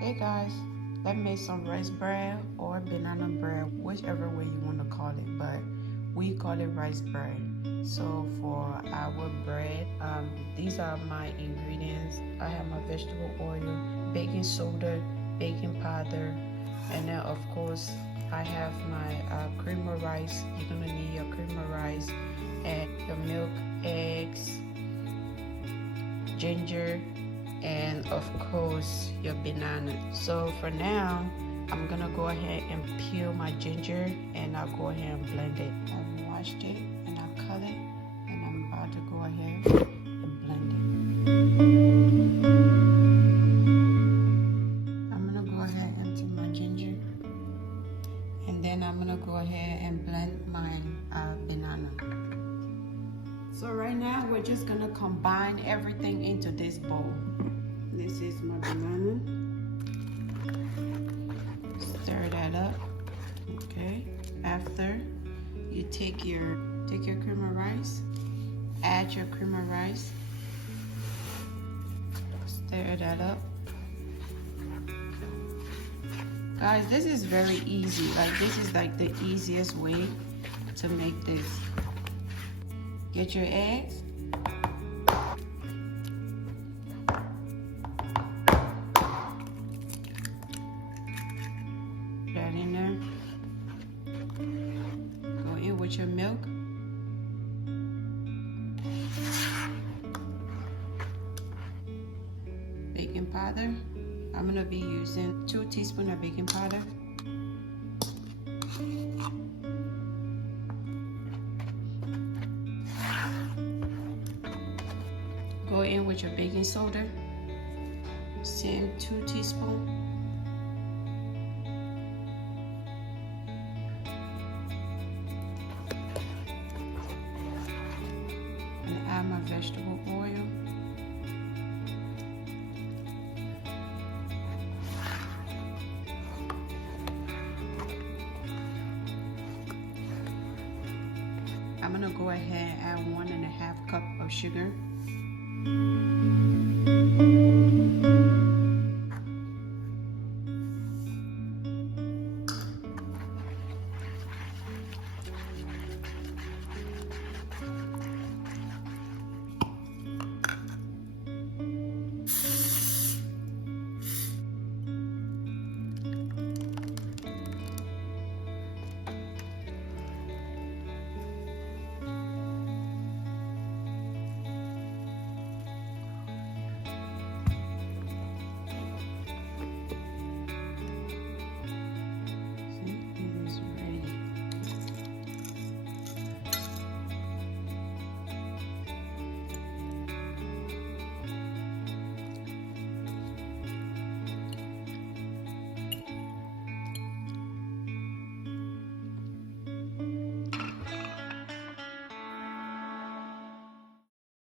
Hey guys, let's make some rice bread or banana bread, whichever way you want to call it, but we call it rice bread. So for our bread, these are my ingredients. I have my vegetable oil, baking soda, baking powder, and then of course I have my cream of rice. You're gonna need your cream of rice and your milk, eggs, ginger, and of course your banana. So for now, I'm gonna go ahead and peel my ginger and I'll go ahead and blend it. I've washed it and I've cut it and I'm about to go ahead and blend it. I'm gonna go ahead and empty my ginger and then I'm gonna go ahead and blend my banana. So right now we're just gonna combine everything into this bowl. This is my banana. Stir that up. Okay. After you take your cream of rice, add your cream of rice, stir that up. Guys, this is very easy. Like this is like the easiest way to make this. Get your eggs. That in there. Go in with your milk. Baking powder. I'm gonna be using 2 teaspoons of baking powder. Go in with your baking soda. Same 2 teaspoons. And add my vegetable oil. I'm gonna go ahead and add 1.5 cups of sugar.